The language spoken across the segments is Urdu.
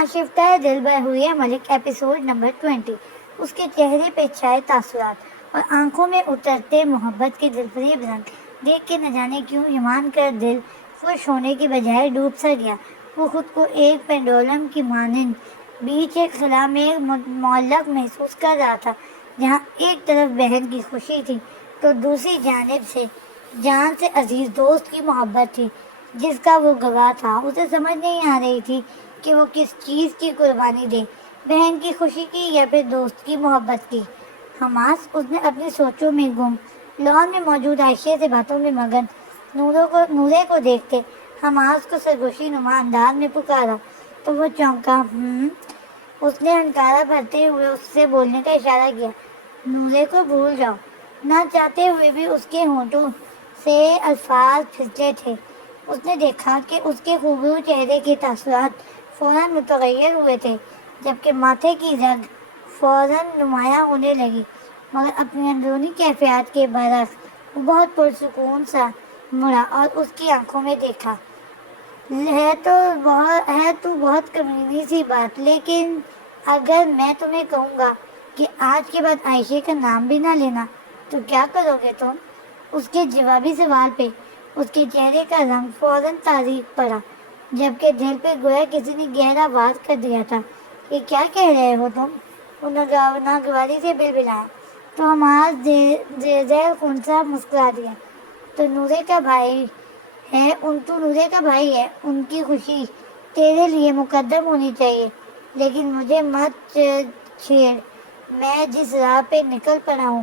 آشفتہ دل بہویہ ملک ایپیسوڈ نمبر 20۔ اس کے چہرے پہ چھائے تاثرات اور آنکھوں میں اترتے محبت کے دلفریب رنگ دیکھ کے نہ جانے کیوں ایمان کا دل خوش ہونے کے بجائے ڈوب سا گیا۔ وہ خود کو ایک پینڈولم کی مانند بیچ ایک خلا میں معلق محسوس کر رہا تھا، جہاں ایک طرف بہن کی خوشی تھی تو دوسری جانب سے جان سے عزیز دوست کی محبت تھی جس کا وہ گواہ تھا۔ اسے سمجھ نہیں آ رہی تھی کہ وہ کس چیز کی قربانی دے، بہن کی خوشی کی یا پھر دوست کی محبت کی۔ حماس اس نے اپنی سوچوں میں گم، لان میں موجود عائشہ سے باتوں میں مگن نورے کو دیکھتے حماس کو سرگوشی نما انداز میں پکارا تو وہ چونکا۔ اس نے انکارہ بھرتے ہوئے اس سے بولنے کا اشارہ کیا۔ نورے کو بھول جاؤ۔ نہ چاہتے ہوئے بھی اس کے ہونٹوں سے الفاظ پھسلے تھے۔ اس نے دیکھا کہ اس کے خوبصورت چہرے کے تاثرات فوراً متغیر ہوئے تھے، جبکہ ماتھے کی رگ فوراً نمایاں ہونے لگی، مگر اپنی اندرونی کیفیات کے برعکس وہ بہت پرسکون سا مڑا اور اس کی آنکھوں میں دیکھا۔ ہے تو بہت کمینی سی بات، لیکن اگر میں تمہیں کہوں گا کہ آج کے بعد عائشہ کا نام بھی نہ لینا تو کیا کرو گے تم؟ اس کے جوابی سوال پہ اس کے چہرے کا رنگ فوراً تاریک پڑا، جبکہ دل پہ گویا کسی نے گہرا وار کر دیا تھا۔ یہ کیا کہہ رہے ہو تم؟ وہ ناگواری سے بلبلایا تو حماس زیر خونسا مسکرا دیا۔ تو نورے کا بھائی ہے، ان کی خوشی تیرے لیے مقدم ہونی چاہیے، لیکن مجھے مت چھیڑ۔ میں جس راہ پہ نکل پڑا ہوں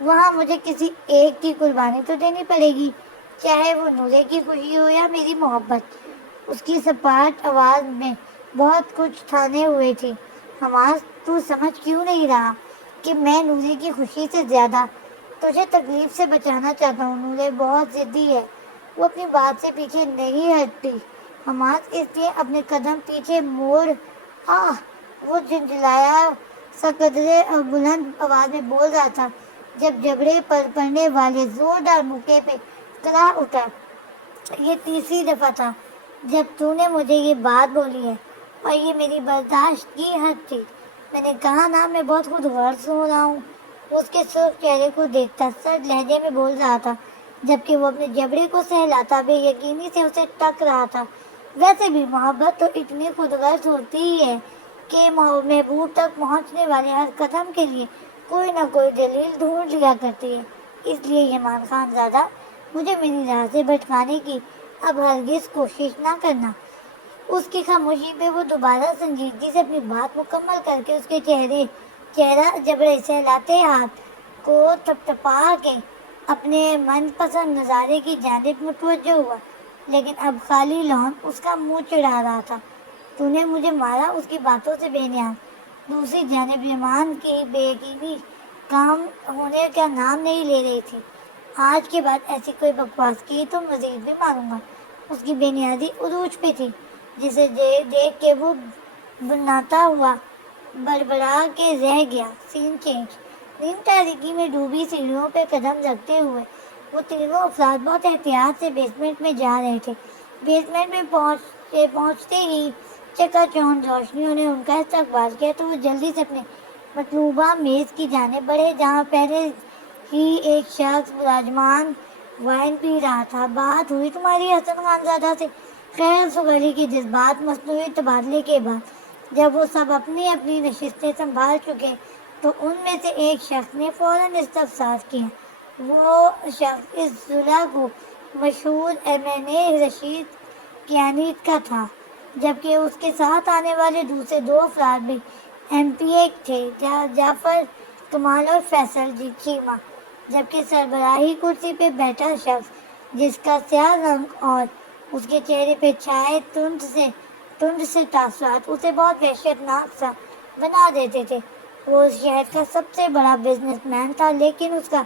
وہاں مجھے کسی ایک کی قربانی تو دینی پڑے گی، چاہے وہ نورے کی خوشی ہو یا میری محبت۔ اس کی سپاٹ آواز میں بہت کچھ تھانے ہوئے تھی۔ حماس، تو سمجھ کیوں نہیں رہا کہ میں نورے کی خوشی سے زیادہ تجھے تکلیف سے بچانا چاہتا ہوں؟ نورے بہت ضدی ہے، وہ اپنی بات سے پیچھے نہیں ہٹتی۔ حماس اس لیے اپنے قدم پیچھے موڑ وہ جھنجھلایا سا قدرے بلند آواز میں بول رہا تھا جب جبڑے پر پڑنے والے زوردار موقع پہ کڑا اٹھا۔ یہ تیسری دفعہ تھا جب تو نے مجھے یہ بات بولی ہے اور یہ میری برداشت کی حد تھی۔ میں نے کہا نا، میں بہت خود غرض ہو رہا ہوں۔ وہ اس کے سرخ چہرے کو دیکھتا سرد لہجے میں بول رہا تھا، جبکہ وہ اپنے جبڑے کو سہلاتا بے یقینی سے اسے تک رہا تھا۔ ویسے بھی محبت تو اتنی خود غرض ہوتی ہی ہے کہ محبوب تک پہنچنے والے ہر قدم کے لیے کوئی نہ کوئی دلیل ڈھونڈ لیا کرتی ہے۔ اس لیے یمان خان زادہ، مجھے میری راہ سے بھٹکانے کی اب ہرگز کوشش نہ کرنا۔ اس کی خاموشی پہ وہ دوبارہ سنجیدگی سے اپنی بات مکمل کر کے اس کے چہرہ جبڑے سہلاتے ہاتھ کو تھپتھپا کے اپنے من پسند نظارے کی جانب متوجہ ہوا، لیکن اب خالی لون اس کا منہ چڑھا رہا تھا۔ تو نے مجھے مارا، اس کی باتوں سے بے نیاز دوسری جانب ایمان کی بے یقینی کام ہونے کا نام نہیں لے رہی تھی۔ آج کے بعد ایسی کوئی بکواس کی تو مزید بھی ماروں گا۔ اس کی بے نیازی عروج پہ تھی، جسے دیکھ کے وہ بناتا ہوا بڑبڑا کے رہ گیا۔ سین چینج۔ دن تاریکی میں ڈوبی سیڑھیوں پہ قدم رکھتے ہوئے وہ تینوں افراد بہت احتیاط سے بیسمنٹ میں جا رہے تھے۔ بیسمنٹ میں پہنچتے ہی چکا چوند روشنیوں نے ان کا استقبال کیا تو وہ جلدی سے اپنے مطلوبہ میز کی جانب بڑھے، جہاں پہلے ہی ایک شخص براجمان وائن پی رہا تھا۔ بات ہوئی تمہاری حسن خان زادہ سے؟ خیر سگالی کے جذبات مصنوعی تبادلے کے بعد جب وہ سب اپنی اپنی نشستیں سنبھال چکے تو ان میں سے ایک شخص نے فوراً استفسار کیا۔ وہ شخص اس ضلع کو مشہور ایم رشید کیانیت کا تھا، جبکہ اس کے ساتھ آنے والے دوسرے دو افراد بھی MP تھے، جعفر کمال اور فیصل چیمہ، جبکہ سربراہی کرسی پہ بیٹھا شخص جس کا سیاہ رنگ اور اس کے چہرے پہ چھائے تند سے تاثرات اسے بہت وحشتناک سا بنا دیتے تھے۔ وہ اس شہر کا سب سے بڑا بزنس مین تھا، لیکن اس کا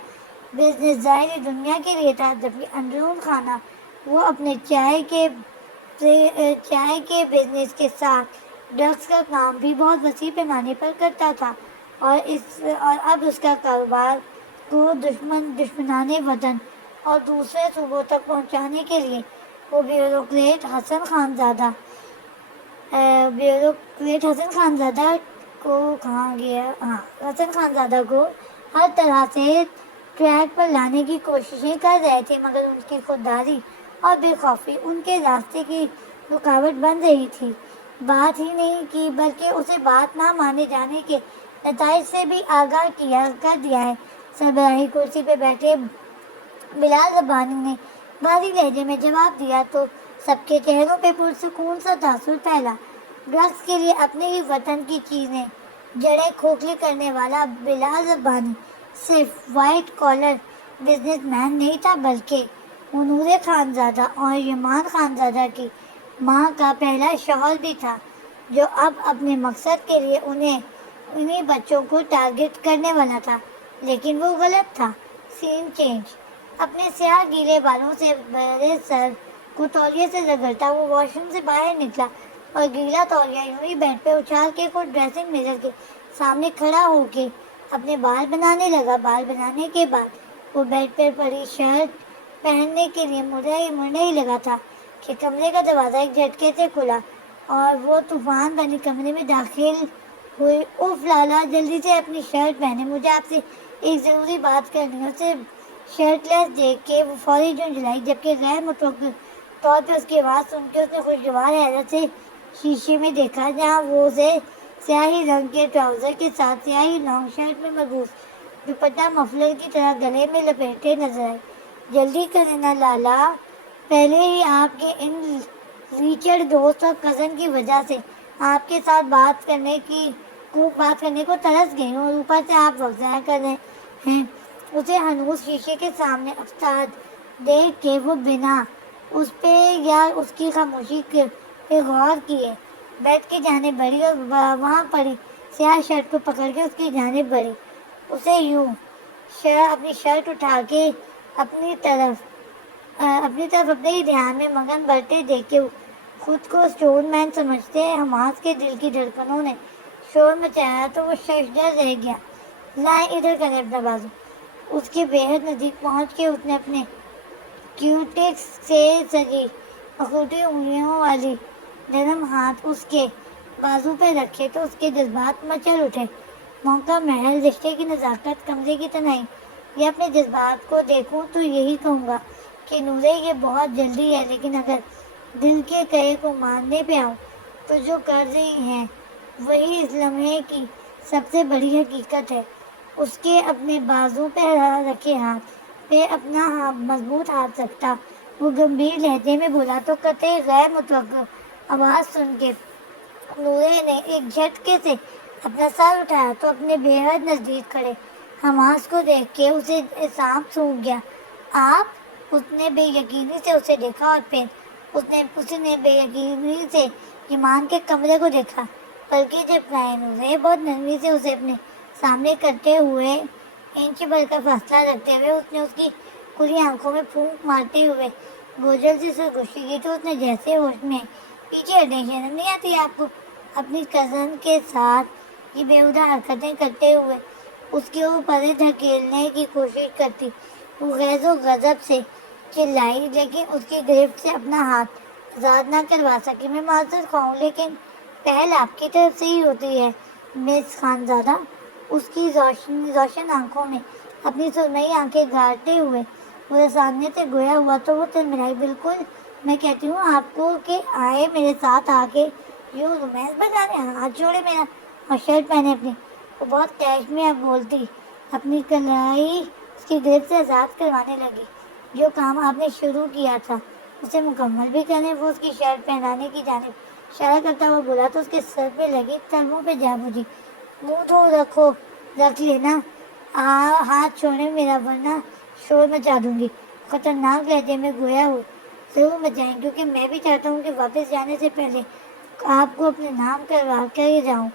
بزنس ظاہری دنیا کے لیے تھا، جبکہ اندرون خانہ وہ اپنے چائے کے بزنس کے ساتھ ڈرگس کا کام بھی بہت وسیع پیمانے پر کرتا تھا، اور اب اس کا کاروبار کو دشمنان وطن اور دوسرے صوبوں تک پہنچانے کے لیے وہ بیوروکریٹ حسن خان زادہ بیوروکریٹ حسن خانزادہ کو کہاں گیا، ہاں، حسن خانزادہ کو ہر طرح سے ٹریک پر لانے کی کوششیں کر رہے تھے، مگر ان کی خودداری اور بے خوفی ان کے راستے کی رکاوٹ بن رہی تھی۔ بات ہی نہیں کی بلکہ اسے بات نہ مانے جانے کے نتائج سے بھی آگاہ کر دیا ہے۔ سربراہی کرسی پہ بیٹھے بلال ربانی نے بھاری لہجے میں جواب دیا تو سب کے چہروں پہ پرسکون سا تاثر پھیلا۔ ڈرگس کے لیے اپنے ہی وطن کی چیزیں جڑیں کھوکھلی کرنے والا بلال ربانی صرف وائٹ کالر بزنس مین نہیں تھا، بلکہ وہ نور خانزادہ اور ایمان خانزادہ کی ماں کا پہلا شوہر بھی تھا، جو اب اپنے مقصد کے لیے انہی بچوں کو ٹارگٹ کرنے والا تھا۔ لیکن وہ غلط تھا۔ سین چینج۔ اپنے سیاہ گیلے بالوں سے بھرے سر کو تولیے سے رگڑتا وہ واش روم سے باہر نکلا اور گیلا تولیہ یوں ہی بیڈ پہ اچھال کے خود ڈریسنگ میرر کے سامنے کھڑا ہو کے اپنے بال بنانے لگا۔ بال بنانے کے بعد وہ بیڈ پر پڑی شرٹ پہننے کے لیے مڑنے ہی لگا تھا کہ کمرے کا دروازہ ایک جھٹکے سے کھلا اور وہ طوفان بنی کمرے میں داخل ہوئی۔ اف لالا، جلدی سے اپنی شرٹ پہنے، مجھے آپ سے ایک ضروری بات کرنی ہے۔ اسے شرٹ لیس دیکھ کے وہ فوری جھنجھلائی، جبکہ غیر متوقع طور پہ اس کی آواز سن کے اس نے خوشگوار حیرت سے شیشے میں دیکھا، جہاں وہ اسے سیاہی رنگ کے ٹراؤزر کے ساتھ سیاہی لانگ شرٹ میں ملبوس دوپٹہ مفلر کی طرح گلے میں لپیٹے نظر آئی۔ جلدی کریں نا لالا، پہلے ہی آپ کے ان ریچڈ دوست اور کزن کی وجہ سے آپ کے ساتھ بات کرنے کو ترس گئی ہوں، اور اوپر سے آپ وقت ضائع کر رہے ہیں۔ اسے ہنوز شیشے کے سامنے افتاد دیکھ کے وہ بنا اس پہ یا اس کی خاموشی پہ غور کیے بیڈ کی جانب بڑھی اور وہاں پڑی سیاہ شرٹ کو پکڑ کے اس کی جانب بڑھی۔ اسے یوں اپنی شرٹ اٹھا کے اپنی طرف اپنے ہی دھیان میں مگن بڑھتے دیکھ کے خود کو اسٹون مین سمجھتے حماس کے دل کی دھڑکنوں نے شور مچایا تو وہ ششدر رہ گیا۔ لائیں ادھر کریں اپنا بازو۔ اس کے بے حد نزدیک پہنچ کے اس نے اپنے کیوٹکس سے سجی اخروٹی انگلیوں والی نرم ہاتھ اس کے بازو پہ رکھے تو اس کے جذبات مچل اٹھے۔ موقع محل، رشتے کی نزاکت، کمرے کی تنہائی، یہ اپنے جذبات کو دیکھوں تو یہی کہوں گا کہ نورے یہ بہت جلدی ہے، لیکن اگر دل کے کہے کو ماننے پہ آؤں تو جو کر رہی ہیں وہی اس لمحے کی سب سے بڑی حقیقت ہے۔ اس کے اپنے بازو پہ رکھے ہاتھ پہ اپنا مضبوط ہاتھ رکھتا وہ گمبھیر لہجے میں بولا تو قطعی غیر متوقع آواز سن کے نورے نے ایک جھٹکے سے اپنا سر اٹھایا تو اپنے بے حد نزدیک کھڑے حماس کو دیکھ کے اسے سانپ سونکھ گیا۔ آپ؟ اس نے بے یقینی سے اسے دیکھا اور پھر اس نے بے یقینی سے ایمان کے کمرے کو دیکھا، بلکہ جب نورے بہت نرمی سے اسے اپنے سامنے کرتے ہوئے انچ بھر کا فاصلہ رکھتے ہوئے اس نے اس کی کھلی آنکھوں میں پھونک مارتے ہوئے گوجل سے سرگوشی کی تو اس نے جیسے ہوش میں پیچھے ہٹے۔ شرم نہیں آتی آپ کو اپنی کزن کے ساتھ یہ بیہودہ حرکتیں کرتے ہوئے؟ اس کے اوپر دھکیلنے کی کوشش کرتی وہ غیظ و غضب سے چلائی، لیکن اس کی گرفت سے اپنا ہاتھ آزاد نہ کروا سکی۔ میں معذرت خواہ ہوں، لیکن پہل آپ کی طرف سے ہی ہوتی ہے مس خانزادہ۔ اس کی روشن آنکھوں میں اپنی سرمئی آنکھیں گاڑتے ہوئے وہ سامنے سے گویا ہوا تو وہ تلملائی۔ بالکل، میں کہتی ہوں آپ کو کہ آئے میرے ساتھ آ کے یوں رومانس بجانے، ہاتھ جوڑے میرا اور شرٹ پہنے اپنی۔ وہ بہت تیش میں اب بولتی اپنی کلائی اس کی گرفت سے آزاد کروانے لگی۔ جو کام آپ نے شروع کیا تھا اسے مکمل بھی کریں۔ وہ اس کی شرٹ پہنانے کی جانب اشارہ کرتا ہوا بولا تو اس کے سر پہ لگی تلووں پہ جا بجھی۔ منہ دھو رکھ لینا، ہاتھ چھوڑے میرا ورنہ شور مچا دوں گی۔ خطرناک لہجے میں گویا ہو ضرور مچائیں، کیونکہ میں بھی چاہتا ہوں کہ واپس جانے سے پہلے آپ کو اپنے نام کروا کر ہی جاؤں۔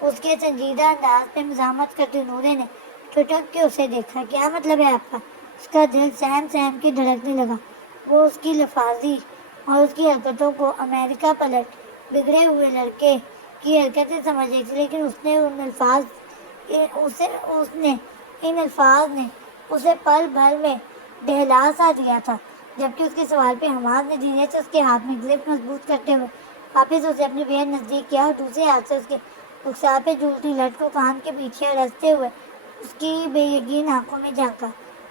اس کے سنجیدہ انداز پہ مزاحمت کرتے نورے نے ٹھٹک کے اسے دیکھا۔ کیا مطلب ہے آپ کا؟ اس کا دل سہم کے دھڑکنے لگا۔ وہ اس کی لفاظی اور اس کی حرکتوں کو امریکہ پلٹ بگڑے ہوئے لڑکے کی حرکتیں سمجھ رہی تھی، لیکن ان الفاظ نے اسے پل بھر میں بہلا سا دیا تھا، جبکہ اس کے سوال پہ حماس نے دھیرے سے اس کے ہاتھ میں گرفت مضبوط کرتے ہوئے واپس اسے اپنے بے نزدیک کیا اور دوسرے ہاتھ سے اس کے رخسار پہ جھولتی لٹ کو کان کے پیچھے رستے ہوئے اس کی بے یقین آنکھوں میں جھانکا۔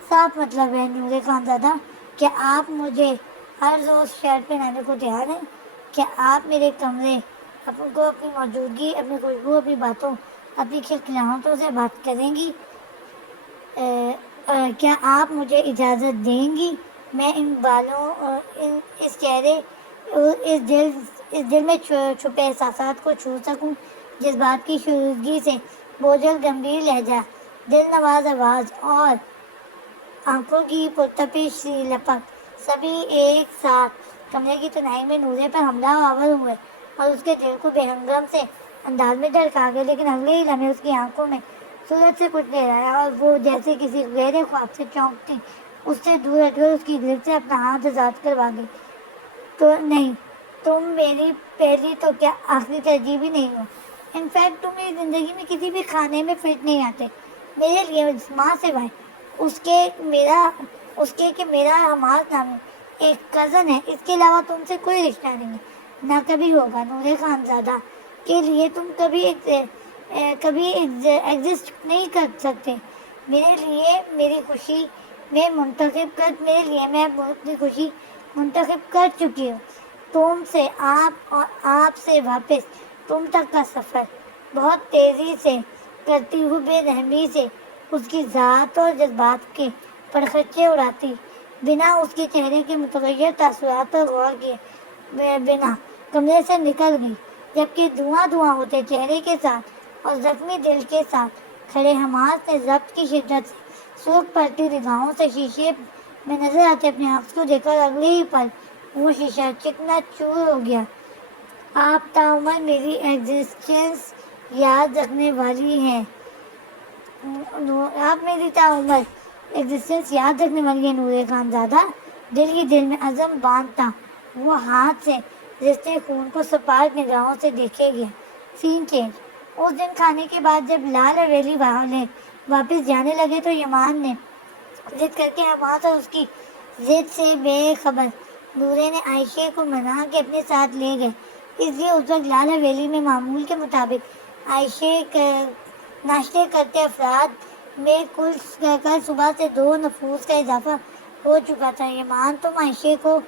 صاف مطلب ہے نور خانزادہ، کیا آپ مجھے ہر روز شرٹ پہنانے کو تیار ہیں؟ کیا آپ میرے کمرے کو اپنی موجودگی، اپنی خوشبو، اپنی باتوں، اپنی کھلکھلاہٹوں سے بات کریں گی؟ کیا آپ مجھے اجازت دیں گی میں ان بالوں، اس چہرے، اس دل میں چھپے احساسات کو چھو سکوں؟ جذبات کی شیدگی سے بوجھل گمبھیر لہجہ، دل نواز آواز اور آنکھوں کی پرتپش سی لپک، سبھی ایک ساتھ کمرے کی تنہائی میں نورے پر حملہ آور ہوئے اور اس کے دل کو بے ہنگم سے انداز میں دھڑکا گئے۔ لیکن اگلے ہی لمحے اس کی آنکھوں میں سورج سے کچھ دیر آیا اور وہ جیسے کسی غیر خواب سے چونکتی اس سے دور ہٹ کر اس کی گرفت سے اپنا ہاتھ آزاد کروا گئی۔ تو نہیں، تم میری پہلی تو کیا آخری ترجیح بھی نہیں ہو۔ انفیکٹ تم میری زندگی میں کسی بھی کھانے میں فٹ نہیں آتے۔ میرے لیے ماں سوائے اس کے کہ میرا حماس نامی ایک کزن ہے، اس کے علاوہ تم سے کوئی رشتہ نہیں ہے، نہ کبھی ہوگا۔ نور خانزادہ کے لیے تم کبھی ایگزسٹ نہیں کر سکتے۔ میرے لیے میری خوشی میں اپنی خوشی منتخب کر چکی ہوں۔ تم سے آپ اور آپ سے واپس تم تک کا سفر بہت تیزی سے کرتی ہوں، بے رحمی سے اس کی ذات اور جذبات کے پرخچے اڑاتی، بنا اس کے چہرے کے متغیر تاثرات پر غور کیے بنا کمرے سے نکل گئی، جبکہ دھواں ہوتے چہرے کے ساتھ اور زخمی دل کے ساتھ کھڑے حماس نے ضبط کی شدت سے سرخ پڑتی نگاہوں سے شیشے میں نظر آتے اپنے عکس کو دیکھ کر اگلے ہی پل وہ شیشہ چکنا چور ہو گیا۔ آپ تعمر میری ایگزسٹنس یاد رکھنے والی ہیں، آپ میری تعمر ایگزسٹنس یاد رکھنے والی ہیں نور خانزادہ۔ دل ہی دل میں عزم باندھتا وہ ہاتھ سے رشتے خون کو سپاٹ نگاہوں سے دیکھے گیا۔ سین چینج۔ اس دن کھانے کے بعد جب لال حویلی والے واپس جانے لگے تو ایمان نے ضد کر کے حماس اور اس کی ضد سے بے خبر نورے نے عائشہ کو منا کے اپنے ساتھ لے گئے۔ اس لیے اس وقت لال حویلی میں معمول کے مطابق عائشہ ناشتے کرتے افراد میں کل صبح سے 2 نفوس کا اضافہ ہو چکا تھا۔ ایمان، تم عائشہ کو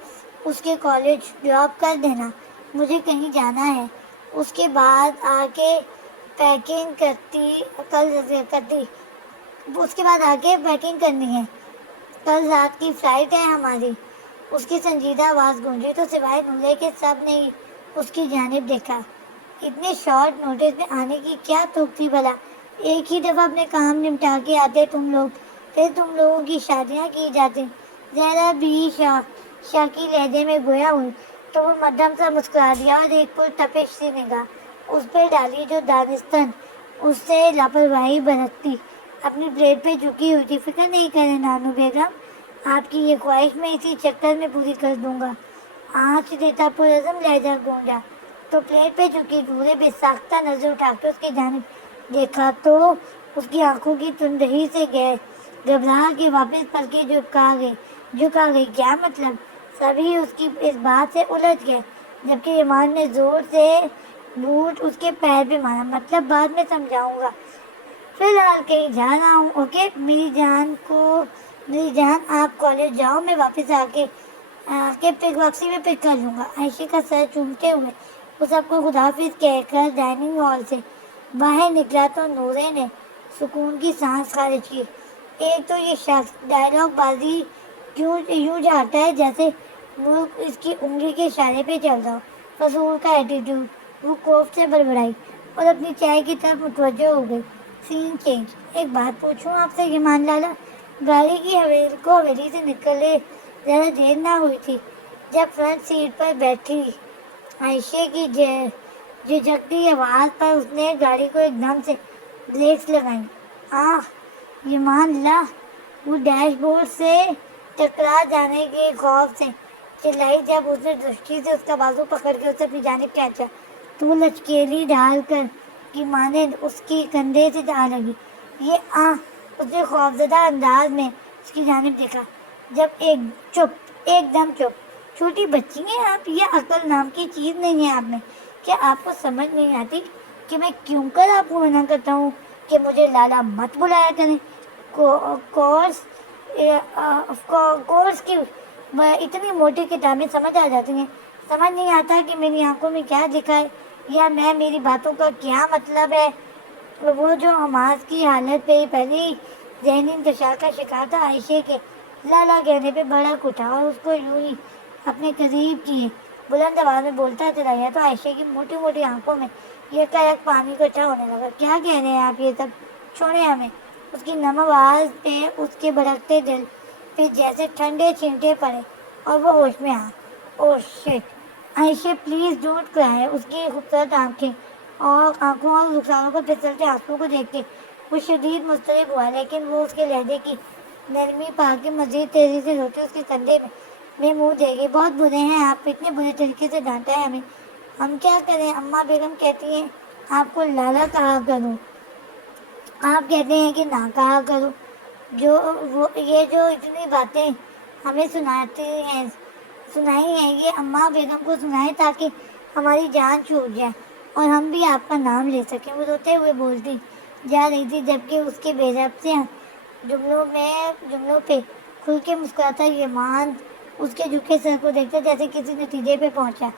اس کے کالج ڈراپ کر دینا، مجھے کہیں جانا ہے۔ اس کے بعد آ کے پیکنگ کرنی ہے، کل رات کی فلائٹ ہے ہماری۔ اس کی سنجیدہ آواز گونجی تو سوائے نورے کے سب نے اس کی جانب دیکھا۔ اتنے شارٹ نوٹس میں آنے کی کیا توق تھی بھلا؟ ایک ہی دفعہ اپنے کام نمٹا کے آتے تم لوگ، پھر تم لوگوں کی شادیاں کی جاتی۔ زہرا بھی شاکی لہجے میں گویا ہوئی تو وہ مدھم سا مسکرا دیا اور ایک پرتپش سی نگاہ اس پہ ڈالی جو دانستاً اس سے لاپرواہی برتتی اپنی پلیٹ پہ جھکی ہوئی تھی۔ فکر نہیں کریں نانو بیگم، آپ کی یہ خواہش میں اسی چکر میں پوری کر دوں گا۔ آنچ دیتا پرعزم لہجہ گونجا تو پلیٹ پہ جھکی نورے بے ساختہ نظر اٹھا کے اس کی جانب دیکھا تو اس کی آنکھوں کی تندہی سے گھبرا کے واپس پلکیں جھکا گئی۔ کیا مطلب؟ سبھی اس کی اس بات سے الجھ گئے، جبکہ ایمان نے زور سے بوٹ اس کے پیر پہ مارا۔ مطلب بعد میں سمجھاؤں گا، فی الحال کہیں جا رہا ہوں، اوکے میری جان آپ کالج جاؤ، میں واپس آ کے واپسی میں پک کر لوں گا۔ عائشہ کا سر چومتے ہوئے وہ سب کو خداحافظ کہہ کر ڈائننگ ہال سے باہر نکلا تو نورے نے سکون کی سانس خارج کی۔ ایک تو یہ شخص ڈائیلاگ بازی یوں جھاڑتا ہے جیسے ملک اس کی انگلی کے اشارے پہ چل رہا ہو۔ فضول کا ایٹیٹیوڈ، وہ خوف سے بڑبڑائی اور اپنی چائے کی طرف متوجہ ہو گئی۔ سین چینج۔ ایک بات پوچھوں آپ سے ایمان لالا؟ گاڑی کی حویلی سے نکلے ذرا دیر نہ ہوئی تھی جب فرنٹ سیٹ پر بیٹھی عائشہ کی جھجکتی آواز پر اس نے گاڑی کو ایک دم سے بریکس لگائیں۔ آہ ایمان لا! وہ ڈیش بورڈ سے ٹکرا جانے کے خوف سے چلائی جب اس نے درستی سے اس کا بازو پکڑ کے اسے اپنی جانب کھینچا تو وہ لچکیلی ڈھال کر کی مانند اس کے کندھے سے جا لگی۔ یہ اس نے خوفزدہ انداز میں اس کی جانب دیکھا۔ جب ایک دم چپ چھوٹی بچی ہیں آپ، یہ عقل نام کی چیز نہیں ہے آپ میں؟ کیا آپ کو سمجھ نہیں آتی کہ میں کیوں کر آپ کو منع کرتا ہوں کہ مجھے لالا مت بلایا کریں؟ کورس کورس کی اتنی موٹی کتابیں سمجھ آ جاتی ہیں، سمجھ نہیں آتا کہ میری آنکھوں میں کیا دکھا ہے یا میں میری باتوں کا کیا مطلب ہے۔ وہ جو حماس کی حالت پہ پہلے ہی ذہنی انتشار کا شکار تھا، عائشہ کے لالا کہنے پہ بڑا اٹھا اور اس کو یوں ہی اپنے قریب کیے، بلند آواز میں بولتا چلا گیا تو عائشہ کی موٹی موٹی آنکھوں میں یکایک پانی اکٹھا ہونے لگا۔ کیا کہہ رہے ہیں آپ یہ سب؟ چھوڑیں ہمیں۔ اس کی نم آواز پہ اس کے بھڑکتے دل پہ جیسے ٹھنڈے چھینٹے پڑے اور وہ ہوش میں آ۔ Oh shit, Ayesha please don't cry. اس کی خوبصورت آنکھوں اور رخساروں کو پھسلتے آنسوؤں کو دیکھ کے وہ شدید مضطرب ہوا، لیکن وہ اس کے لہجے کی نرمی پا کے مزید تیزی سے روتے اس کے کندھے میں منہ دے گئی۔ بہت برے ہیں آپ، اتنے برے طریقے سے ڈانٹا ہے ہمیں، ہم کیا کریں؟ اماں بیگم کہتی ہیں آپ کو لالا کہا کروں، آپ کہتے ہیں کہ نہ کہا کروں۔ یہ جو اتنی باتیں ہمیں سنائی ہیں یہ اماں بیگم کو سنائے تاکہ ہماری جان چھوٹ جائے اور ہم بھی آپ کا نام لے سکیں۔ وہ روتے ہوئے بولتی جا رہی تھی جبکہ اس کے بے ربط سے جملوں پہ کھل کے مسکراتا یمان اس کے جھکے سر کو دیکھتا جیسے کسی نتیجے پہ پہنچا۔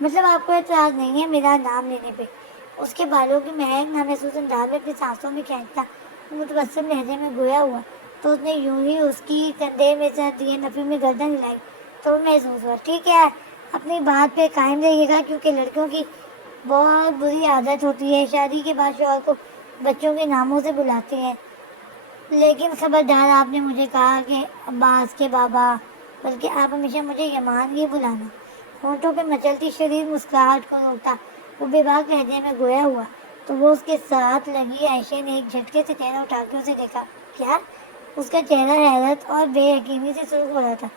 مطلب آپ کو اعتراض نہیں ہے میرا نام لینے پہ؟ اس کے بالوں کی مہک نامحسوس انداز میں اپنی سانسوں میں کھینچتا متبسم لہجے میں گویا ہوا تو اس نے یوں ہی اس کی کندھے میں سر دیے نفی میں گردن ہلائی تو محسوس ہوا۔ ٹھیک ہے، اپنی بات پہ قائم رہیے گا کیونکہ لڑکیوں کی بہت بری عادت ہوتی ہے، شادی کے بعد شوہر کو بچوں کے ناموں سے بلاتے ہیں۔ لیکن خبردار، آپ نے مجھے کہا کہ عباس کے بابا، بلکہ آپ ہمیشہ مجھے یمان ہی بلانا۔ ہونٹوں پہ مچلتی شدید مسکراہٹ کو روکتا وہ بے باک لہجے میں گویا ہوا تو وہ اس کے ساتھ لگی عائشہ نے ایک جھٹکے سے چہرہ اٹھا کے اسے دیکھا۔ کیا؟ اس کا چہرہ حیرت اور بے یقینی سے سرخ ہو رہا تھا۔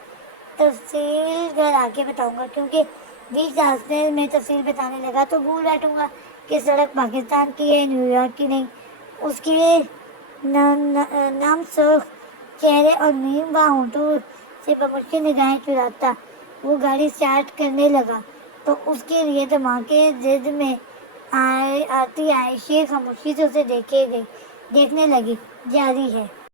تفصیل گھر آ کے بتاؤں گا، کیونکہ بیچ راستے میں تفصیل بتانے لگا تو بھول بیٹھوں گا کہ سڑک پاکستان کی ہے نیو یارک کی نہیں۔ اس کے نم سرخ چہرے اور نیم باں ہونٹوں سے بمشکل نگاہیں چراتا وہ گاڑی اسٹارٹ کرنے لگا تو اس کے لیے دھماکے زد میں آتی عائشہ خاموشی سے اسے دیکھنے لگی۔ جاری ہے۔